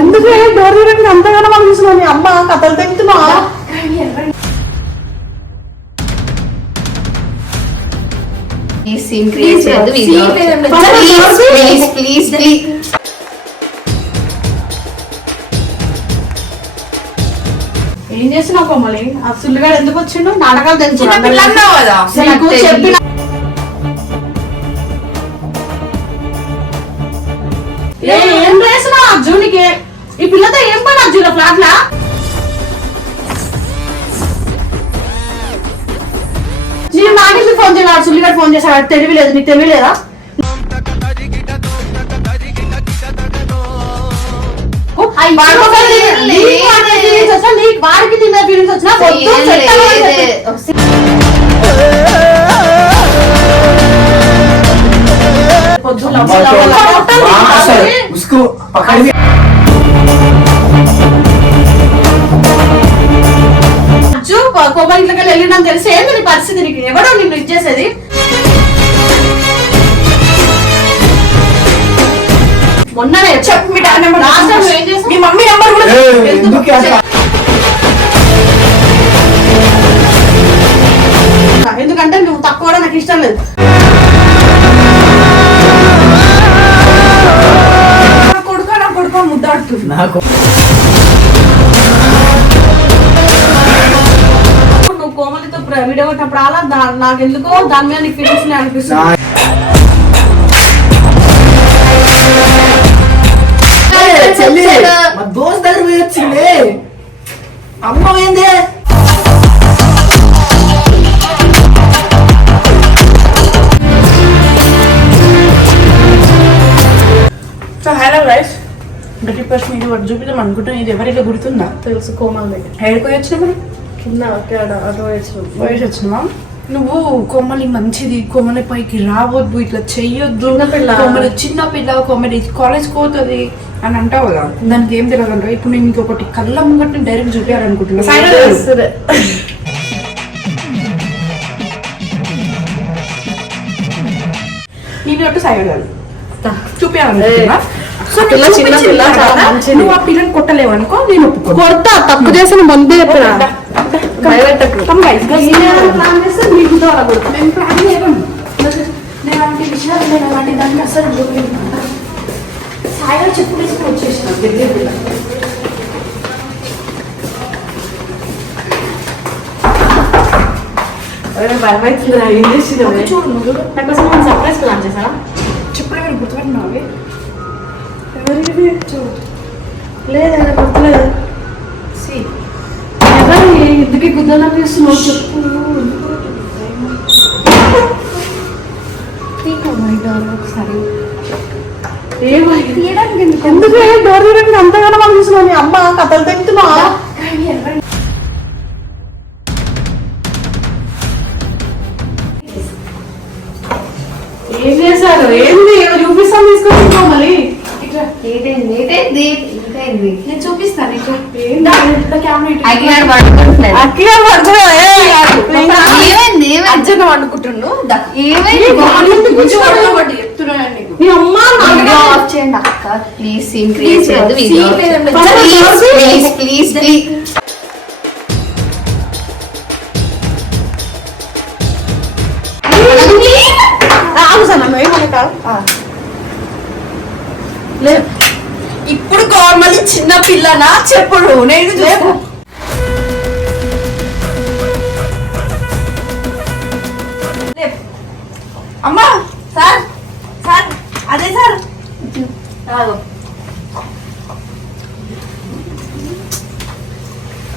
ఎందుకు? డోర్ తీయడానికి అంతగానో మనం అమ్మ కథలు తెగుతున్నా సీన్ క్రియేట్. ఏం చేసినావు కొమ్మలి ఆ సుల్లిగాడు ఎందుకు వచ్చిండు? నాటకాలు తెలుసు. చెప్పిన ఏ, అర్జునికి ఈ పిల్లతో ఏం పని అర్జున ఫ్లాట్ లా నేను నాకేసి ఫోన్ చేయాలి సుల్లిగాడు ఫోన్ చేశాడు తెలివి లేదు నీకు తెలివి లేదా వాడికి తిన్న ఫీలింగ్స్ వచ్చినా వద్దు, కోమల ఇళ్ళకి వెళ్ళిందని తెలిసి ఏంది నీ పరిస్థితి? నీకు ఎవడో నిన్ను ఇచ్చేసేది మొన్ననే చెప్పు మీ డాడీ నెంబర్ మీ మమ్మీ నెంబర్ ఎందుకంటే నువ్వు తక్కువ నాకు ఇష్టం లేదు. నాకు. నువ్వు కోమలితో వీడియో కొట్టినప్పుడు అలా నాకు ఎందుకో దాని మీద నీకు ఫీలింగ్స్ అనిపిస్తుంది. గట్టి ఫస్ట్ మీకు ఒకటి చూపిద్దాం అనుకుంటాం ఇది ఎవరిగా గుర్తుందా? తెలుసు కోమల్ ఏడుకోయి వచ్చిన మనం కింద అక్కడ అటు వచ్చి పోయేసి వచ్చినావా? నువ్వు కొమ్మలి మంచిది. కొమ్మలి పైకి రావద్దు ఇట్లా చెయ్యొద్దు. కొమ్మలి చిన్న పిల్ల కొమ్మలి కాలేజ్ పోతుంది అని అంటావు కదా? దానికి ఏం తెలియదు ఇప్పుడు నేను ఇంకొకటి కళ్ళ ముంగట్ని డైరెక్ట్ చూపించాలనుకుంటున్నా నేను ఒట్టు సైడ్ చూపించాలనుకుంటున్నా సో పిల్ల చిన్న పిల్ల, చాలా మంచిది. నువ్వు ఆ పిల్లని కొట్టలేవు అనుకో నేను ఒప్పుకో కొడతా తప్పు చేసిన ముందే చెప్పిన. సాయిగా చెప్పు తీసుకుని వచ్చేసిన దగ్గర అరే, భయమవుతుందిరా, ఏం చేసినావు? చూడు నువ్వు నా కోసం నేను సర్ప్రైజ్ ప్లాన్ చేశానా చెప్పులు మీరు గుర్తుపెట్టినావు చూడు లేదు గుర్తులేదు. See. ఎవరు ఎందుకు గుద్దలా తీస్తున్నావు చెప్పు. ఒకసారి. ఎందుకు? డోర్ తీయడానికి అంతగానో మనం చూస్తున్నావు? అమ్మ కథలు తెగుతున్నా ఏం చేశారు? ఏంది? చూపిస్తాను తీసుకొచ్చి నేను చూపిస్తాను పడుకుంటున్నాడు. అట్లా లేదు ఇప్పుడు గవర్నమెంట్ చిన్న పిల్లనా? చెప్పుడు నేను. లేపు. అమ్మా సార్ సార్ అదే సార్. రాదు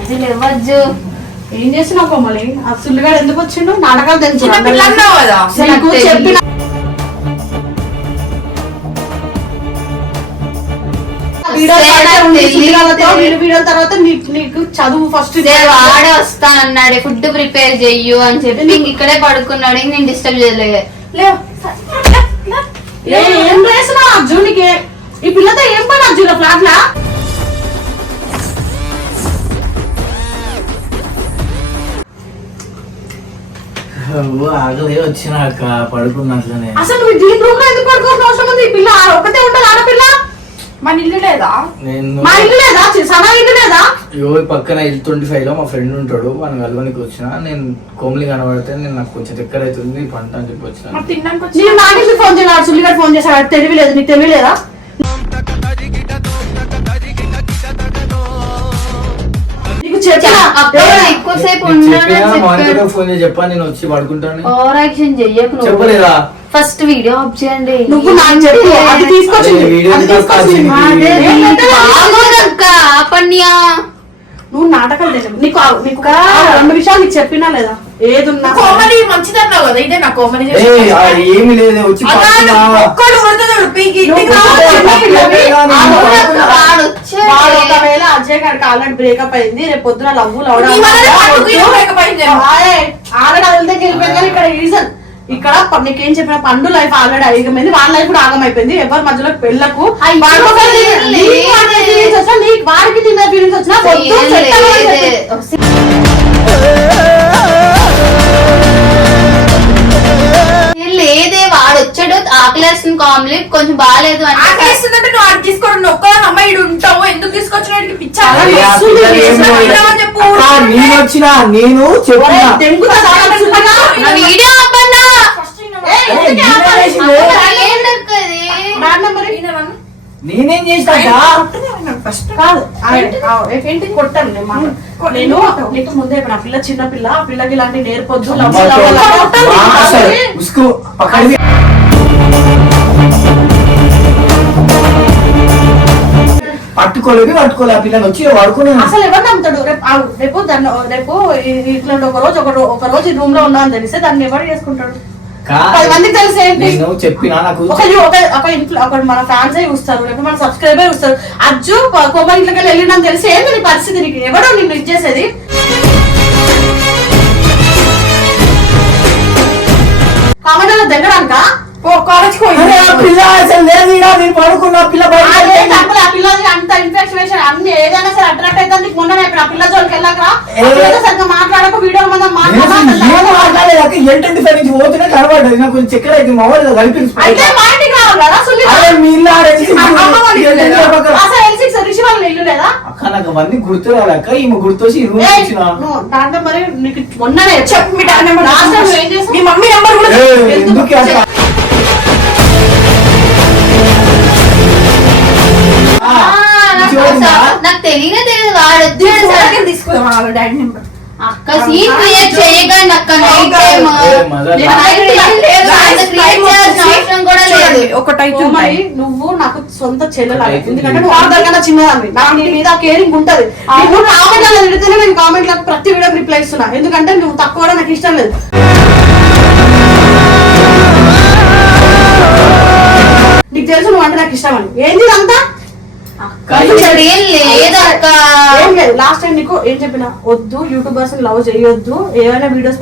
అసలు ఇవ్వచ్చు. ఏం చేసినావు కొమ్మలి ఆ సుల్లిగాడు ఎందుకు వచ్చిండు? నాటకాలు తెలుసు చెప్పిన వీడియో తర్వాత నాకు నీకు నీకు చదువు ఫస్ట్ ఇదే వాడే వస్తానన్నాడు ఫుడ్ ప్రిపేర్ చెయ్యు అని చెప్పి ఇంక ఇక్కడే పడుకున్నాడు నేను డిస్టర్బ్ చేయలేదు. ఏం చేసినా అర్జునికి? ఈ పిల్లతో ఏం పని అర్జున ఫ్లాట్ లా ఆగలే వచ్చినాక పడుకున్నా అసలు నువ్వు దీని రూమ్ ఎందుకు పడుకోవాల్సిన అవసరం ఉంది? ఈ పిల్ల ఒకటే ఉంటుంది ఆడపిల్ల? మన ఇల్లు లేదా? నేను మా ఇల్లు లేదా? సనా ఇల్లు లేదా? ఇగో ఈ పక్కన ఎల్ ట్వంటీ ఫైవ్లో మా ఫ్రెండ్ ఉంటాడు వాని కలవనికి వచ్చిన. నేను కోమలి కనబడితే నేను నాకు కొంచెం దగ్గర అవుతుంది పంట అని చెప్పి వచ్చిన. మరి తినడానికి వచ్చి నేను నాగేసి ఫోన్ చేయాలి ఫోన్ చేశాడు తెలివి లేదు నీకు తెలివి లేదా? నీకు చెప్పినా? ఎక్కువసేపు నీకు ఉన్నాడని చెప్పినా మా చెప్పాడు. వానితో ఫోన్ చేసి చెప్పా నేను వచ్చి పడుకుంటాను ఓవర్ యాక్షన్ చెయ్యకు నువ్వు? చెప్పలేదా? ఫస్ట్ వీడియో ఆఫ్ చేయండి. నువ్వు నాకు చెప్పు అది తీసుకొచ్చింది. అదే తీసుకొచ్చింది. బాగోదక్క ఆపన్యా నువ్వు నాటకాలు తెలియదు. నీకు నీకు ఆ రెండు విషయాలు నీకు చెప్పినా లేదా? ఏదున్నా కోమలి మంచిదన్నావు కదా ఇదే నా కోమలి ఏ ఏమి లేదు వచ్చి ఒక్కడు కొడుతున్నాడు ఒకవేళ అజయ్ గారికి ఆల్రెడీ బ్రేకప్ అయింది రేపు పొద్దున లవ్వు నీ వల్లనే పండుగ ఇలా breakup అయిందేమో. ఆల్రెడీ అదిలితే గెలిపోయింది కానీ ఇక్కడ రీజన్ ఇక్కడ నీకేం చెప్పిన పండు లైఫ్ ఆల్రెడీ ఆగమైంది వాళ్ళ లైఫ్ కూడా ఆగమైపోయింది. ఎవరి మధ్యలో పెళ్ళకు వాడికి తిన్న ఫీలింగ్స్ వచ్చినా అని లేదే. చెప్పి. ఏం లేదే వాడు వచ్చాడు ఆకలేస్తుంది కామ్లీ కొంచెం బాగాలేదు అంటే ఆకలిస్తుందంటే నువ్వు ఆడ తీసుకోవడం ఒక్క అమ్మాయి ఉంటావు ఎందుకు తీసుకొచ్చినాడికి పిచ్చా? నేను వచ్చిన నేను ఒరేయ్, చెప్పిన వీడియో నేనే చేసిన ఫస్ట్. కాదు. ఆయన- ఆ, ఏంటి కొట్టాను నేను నీకు ముందే ఆ పిల్ల చిన్న పిల్ల ఆ పిల్లకి ఇలాంటి నేర్పొద్దు పట్టుకోలేదు పట్టుకోలే ఆ పిల్లని వచ్చి పడుకున్నాను అసలు ఎవరు నమ్ముతాడు? రేపు రేపు దాన్ని రేపు ఈ- ఇట్లాంటి ఒక రోజు ఒక రోజు రూమ్లో ఉన్నా అని తెలిస్తే దాన్ని ఎవరు చేసుకుంటాడు. పది మందికి తెలిసి ఏంటి? నేను చెప్పినా నాకు ఒక ఒక ఇంట్లో ఒక మన ఫ్యాన్స్ అయి చూస్తారు లేకపోతే మన సబ్స్క్రైబర్ చూస్తారు. అజ్జు కోమల్ ఇంట్లోకి వెళ్ళి వెళ్ళినా తెలిసి ఏంది నీ పరిస్థితి నీకు? ఎవడో నిన్ను ఇచ్చేసేది కామెంట్ దగ్గరాక పోయి పిల్ల అసలు లేదు నేను పడుకున్నా పిల్ల పిల్లది అంత ఇన్ఫెక్షన్ అన్ని ఏదైనా సరే అట్రాక్ట్ అయితే నీకు మొన్న ఇప్పుడు ఆ పిల్ల జోలికి వెళ్ళాక ఏ? సరిగ్గా మాట్లాడక వీడియో మంది నేను అసలు ఏం మాట్లాడలేదు అక్క ఏంటంటే ఫైవ్ నుంచి పోతున్నా కనబడ్డది. నాకు కొంచెం చక్కెర అయితే మా వాళ్ళు కలిపి అయితే మా ఇంటికి రావాలి కదా సునీత. అరే మీ ఇల్లు ఆడ ఎల్సి ఆ అమ్మ వాళ్ళ ఇల్లు ఏంటంటే లేదా? పక్కన. అసలు ఎల్సిక్స్ రిషి వాళ్ళ ఇల్లు లేదా? అక్క నాకు అవన్నీ గుర్తు రాలక్క ఈమె గుర్తొచ్చి రూమ్ దాంట్లో మరి నీకు మొన్ననే చెప్పు? మీ మమ్మీ నెంబర్ కూడా నాకు తెలియనే తెలియదు. తీసుకుందాం వాళ్ళ డాడీ నెంబర్ అక్క సీన్ క్రియేట్ చేయకండి అక్క. నైట్ టైం అవసరం కూడా లేదు. ఒకటైతే నువ్వు నాకు సొంత చెల్లెలు అయితే ఎందుకంటే నువ్వు ఆధారంగా చిన్నదాన్ని. నాకు నీ మీద కేరింగ్ ఉంటది. నువ్వు కామెంట్లలో తిడితేనే నేను కామెంట్లకు ప్రతి వీడియో రిప్లై ఇస్తున్నా. ఎందుకంటే నువ్వు తక్కువ నాకు ఇష్టం లేదు. నీకు తెలుసు నువ్వు అంటే నాకు ఇష్టం అని. ఏంది ఇదంతా? లేదు లాస్ట్ టైం నీకు ఏం చెప్పిన? వద్దు యూట్యూబర్స్ లవ్ చేయొద్దు ఏమైనా వీడియోస్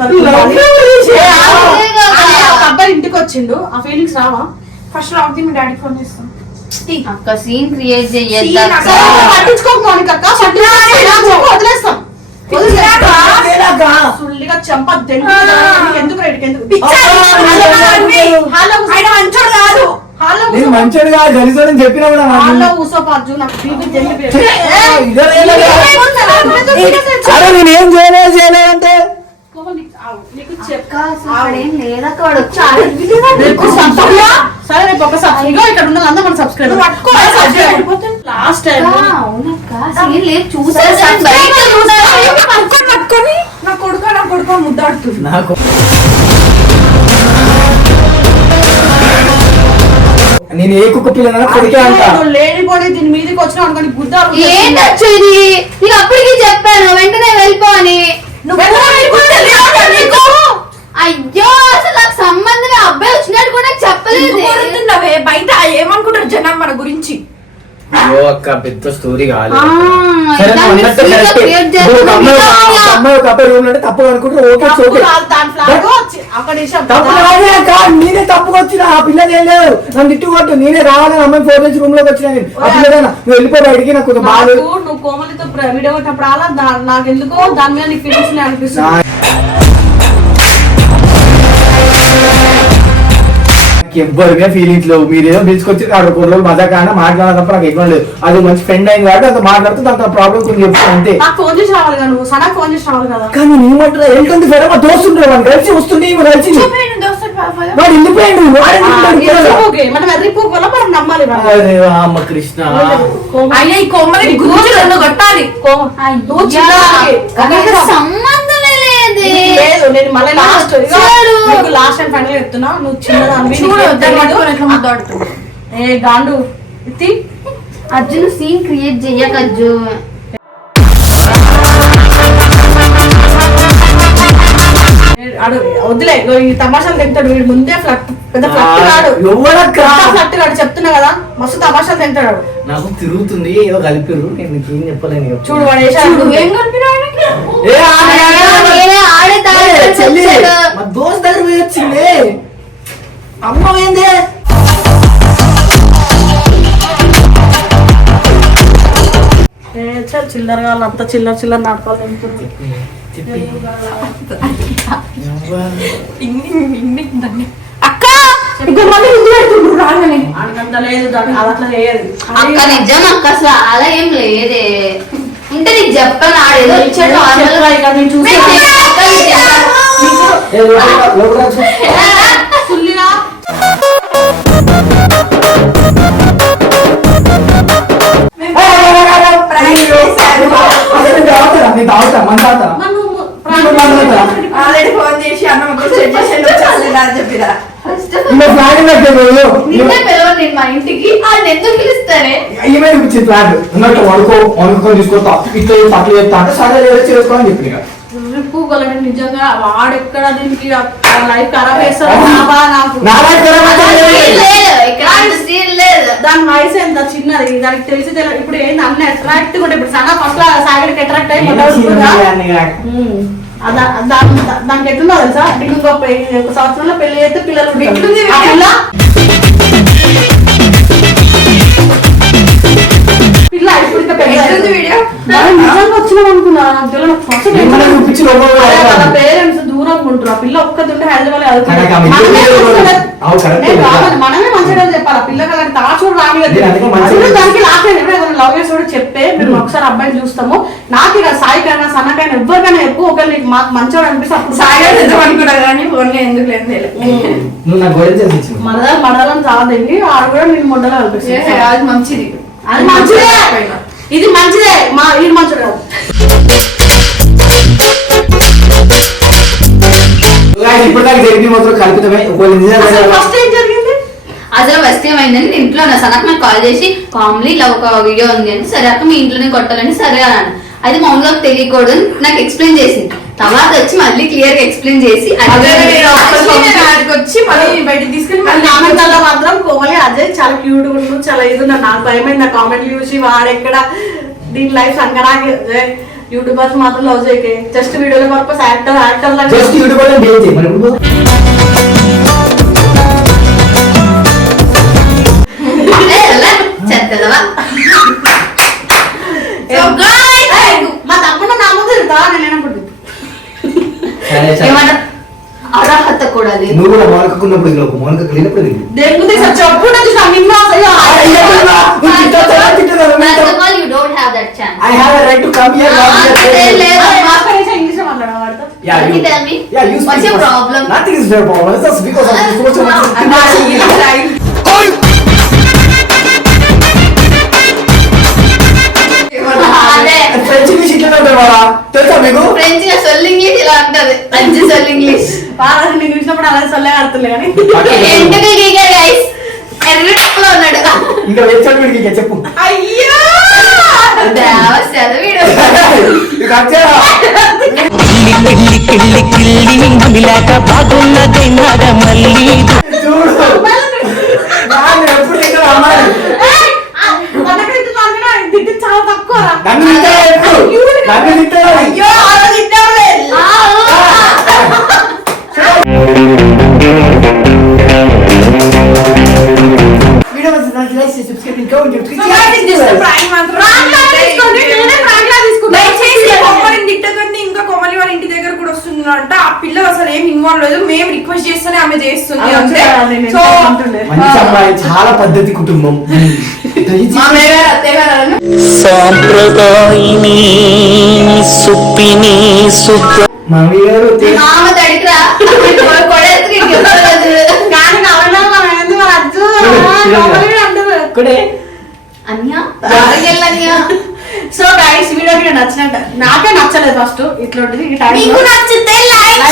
అబ్బాయి ఇంటికి వచ్చిండు. ఆ ఫీలింగ్స్ రావా? ఫస్ట్ రావుతి మీ డాడీ ఫోన్ చేస్తాం. అక్క సీన్ క్రియేట్ చెయ్యద్దు అక్క. సరే, నువ్వు మంచోడుగా గలిసోని చెప్పినా కూడా నాకు- నాకు. అరే నేను ఏం చేయలేదు చేయలేదు అంటే? నీకు చెప్ అక్క అసలు అక్కడ ఏం లేదక్క వాడు వచ్చాడు నేను ఏ కుక్క పిల్లన కొడుకే నువ్వు లేనిపోయి దీని మీదకి వచ్చినావు అనుకోని బుద్ధ ఏంటచ్చు ఇది నీకు అప్పటికి చెప్పాను వెంటనే వెళ్ళిపో అని. అయ్యో అసలు నాకు సంబంధమే అబ్బాయి వచ్చినట్టు కూడా చెప్పలేదు. బయట ఏమనుకుంటారు జనం మన గురించి? అయ్యో అక్క పెద్ద స్టోరీ కాలేదు అమ్మాయి ఒక- అబ్బాయి రూమ్ అంటే తప్పు అనుకుంటే ఓకే ఓకే. తప్పు రాదే అక్క నేనే తప్పుకు వచ్చిన ఆ పిల్ల ఏం లేదు. నన్ను తిట్టు కొట్టు నేనే రావాలని అమ్మాయి ఫోన్ చేసి రూమ్లోకి వచ్చిన నేను. ఆ పిల్ల నువ్వు వెళ్ళిపో బయటికి నాకు కొంచెం బాధ నువ్వు కోమలితో వీడియో కొట్టినప్పుడు అలా నాకు ఎందుకో దాని మీద నీకు ఫీలింగ్స్ అనిపిస్తుంది ఎవ్వరిగా ఫీలింగ్స్ లేవు. మీరు ఏదో పిలుచుకొచ్చి ఆడ కొన్ని రోజులు మజా కాన మాట్లాడడం నాకు ఎక్కడ లేదు. అది మంచి ఫ్రెండ్ అయింది కాబట్టి అంత మాట్లాడుతూ దాంతో ప్రాబ్లం కొంచెం చెప్తాను అంతే. నాకు ఫోన్ చేసి రావాలి కదా నువ్వు? సనా ఫోన్ చేసి రావాలి కదా? కానీ నీ మాట వెళ్తుంది సరే మా దోస్తు ఉంటాడు వాడు కలిసి వస్తుంది కలిసి. వాడు వెళ్ళిపోయాడు. మనం మనం నమ్మాలి మనం. కృష్ణ. అయ్యా ఈ గురించి కొట్టాలి. నువ్వు లేదు నేను మళ్ళీ లాస్ట్. నీకు లాస్ట్ టైం ఫైనల్ చెప్తున్నా. నువ్వు ఏ గాండు అర్జున్ సీన్ క్రియేట్ చెయ్యక అజ్జు అడు వద్దులే ఈ తమాషాలు తింటాడు వీడు ముందే ఫ్లట్ పెద్ద ఫ్లట్ కాడు. ఎవరక్క? ఫ్లట్ కాడు చెప్తున్నా కదా మస్తు తమాషాలు తింటాడు. నాకు తిరుగుతుంది ఏదో కలిపిరు నేను నీకు ఏం చెప్పలేను. చూడు వాడు వేసాడు కలిపినా. మా దోస్త్ దగ్గర పోయి వచ్చింది. అమ్మ ఏంది? ఏ, చల్ చిల్లర కావాలి అంత చిల్లర చిల్లర నాటకాలు తింటుంది అక్క అక్క నిజం అక్క అసలు అలా ఏం లేదే ఉంటే నీకు చెప్పాను ఆడేదో ఇచ్చాడు నేను చూసి తాగుతారా? మరి. ఆల్రెడీ ఫోన్ చేసి అన్న సెట్ చేసేది వచ్చి అని చెప్పిరా. ఇంటికి. ఎందుకు ఫ్లాట్. ఉన్నట్టు వడుకో వణుకొని తీసుకొస్తా. ఇట్లా చేస్తా అట్లా చేస్తా అంటే సరే లేదు చేసుకోని చెప్పి ఇక. రిప్పుగలడు నిజంగా. వాడెక్కడ దీనికి లైఫ్ ఖరాబ్ చేస్తాడు నాకు. దాని వయసు ఎంత చిన్నది? దానికి తెలిసి తెలియదు. ఇప్పుడు ఏంది? అన్న అట్రాక్ట్ కూడా ఇప్పుడు సనా ఫస్ట్ సాగడికి అట్రాక్ట్ అయ్యి దానికి ఎట్లుందో తెలుసా? ఇంకొక పె- ఒక సంవత్సరంలో పెళ్ళి అయితే పిల్లలు పిల్ల పిల్ల ఇప్పుడు ఎట్లుంది వీడియో. నిజంగా వచ్చినాం అనుకున్నా నాకు తెలియదు నాకు first నేను మనకు తెలియదు. చూపించి లోపల కూడా అదే వాళ్ళ వెళ్తాను. పేరెంట్స్ ఉంటారు ఆ పిల్ల ఒక్కతుంటే హైదరాబాద్ కరెక్ట్. అవును, కరెక్ట్. మనమే మంచిగా చెప్పాలి. ఆ పిల్లకి అలాంటి తాచుడు రాని నేను అందుకే మంచిగా అసలు దానికి లాస్ట్ ఎవరైనా లవ్ చేసి కూడా చెప్పే మేము ఒకసారి అబ్బాయిని చూస్తాము. నాకు ఇక సాయికైనా సన్నకైనా ఎవరికైనా ఎక్కువ ఒకవేళ నీకు మాకు మంచిగా అనిపిస్తే అప్పుడు సాయిగా నిజం అనుకున్నా కానీ ఫోన్లో ఎందుకు లేదు నువ్వు నాకు గోడలు చేసి ఆడు కూడా నేను మొండలో కనిపిస్తుంది అది మంచిది. అది మంచిదే. ఇది మంచిదే. మా ఇది మంచిది కాదు. ఇప్పుడు నాకు జరిగింది మాత్రం కల్పితమే. ఒకవేళ నిజంగా అసలు ఫస్ట్ ఏం జరిగింది? అసలు ఫస్ట్ ఏమైందని ఇంట్లో నా సనక్ నాకు కాల్ చేసి కామ్లీ ఇలా ఒక వీడియో ఉంది అంటే సరే అక్క మీ ఇంట్లోనే కొట్టాలని సరే అన్నాను. అది మామూలుగా తెలియకూడదు నాకు ఎక్స్ప్లెయిన్ చేసింది. తర్వాత వచ్చి మళ్ళీ క్లియర్గా ఎక్స్ప్లెయిన్ చేసి అదే అది వచ్చి మళ్ళీ బయటికి తీసుకెళ్ళి కామెంట్లలో మాత్రం కోమలి అజయ్ చాలా క్యూట్ ఉండు చాలా ఇది. నాకు భయమైంది. నా కామెంట్ చూసి వాడెక్కడ దీని లైఫ్ సంకరాకి యూట్యూబర్స్ మాత్రం లవ్ చేయకే. జస్ట్ వీడియోల పర్పస్ యాక్టర్ యాక్టర్ జస్ట్ యూట్యూబ్లో డేట్ చేయి మరి ఇప్పుడు ఏ, ఎలా? చెత్తదవా So guys, మా తమ్ముడు నా ముందు తిరుగుతా నేను లేనప్పుడు సరే సరే ఏమన్నా అర్హత కూడా లేదు నువ్వు కూడా మోనకున్నప్పుడు ఇలా ఒక మోనకు లేనప్పుడు ఇది దేనికి తీసా చెప్పు నాకు చూసిన నిన్న అసలు. Ah, not అదే here. లేదు. ఇంగ్లీష్ మాట్లాడా వాడితో Yeah, you, tell me? Yeah, you What's your problem? Nothing is your problem. It's just because of this much ఇంకా వెబ్సైట్ వీడికి ఇంకా చెప్పు అయ్యో బాగున్నదే మళ్ళీ చూడు అమ్మాయి చాలా పద్ధతి కుటుంబం. సాంప్రదాయని సో గైస్ వీడియో నచ్చినట్టు నాకే నచ్చలేదు ఫస్ట్ ఇట్లాంటిది నచ్చితే లైక్